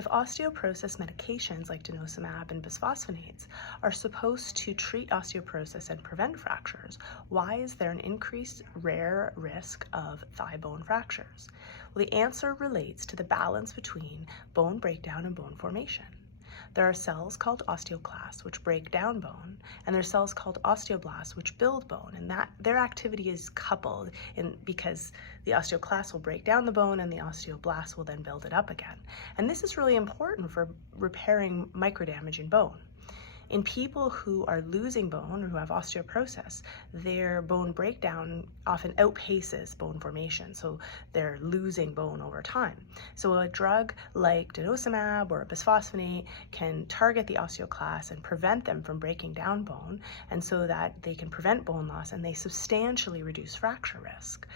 If osteoporosis medications like denosumab and bisphosphonates are supposed to treat osteoporosis and prevent fractures, why is there an increased rare risk of thigh bone fractures? Well, the answer relates to the balance between bone breakdown and bone formation. There are cells called osteoclasts which break down bone, and there are cells called osteoblasts which build bone, and that their activity is coupled because the osteoclasts will break down the bone and the osteoblasts will then build it up again. And this is really important for repairing microdamage in bone. In people who are losing bone or who have osteoporosis, their bone breakdown often outpaces bone formation, so they're losing bone over time. So a drug like denosumab or a bisphosphonate can target the osteoclasts and prevent them from breaking down bone, and so that they can prevent bone loss and they substantially reduce fracture risk.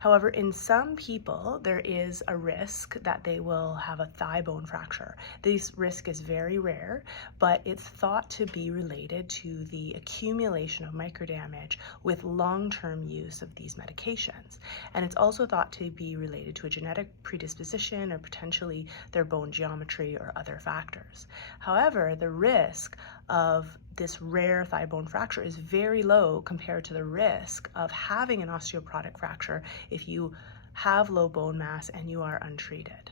However, in some people, there is a risk that they will have a thigh bone fracture. This risk is very rare, but it's thought to be related to the accumulation of microdamage with long-term use of these medications. And it's also thought to be related to a genetic predisposition or potentially their bone geometry or other factors. However, the risk of this rare thigh bone fracture is very low compared to the risk of having an osteoporotic fracture if you have low bone mass and you are untreated.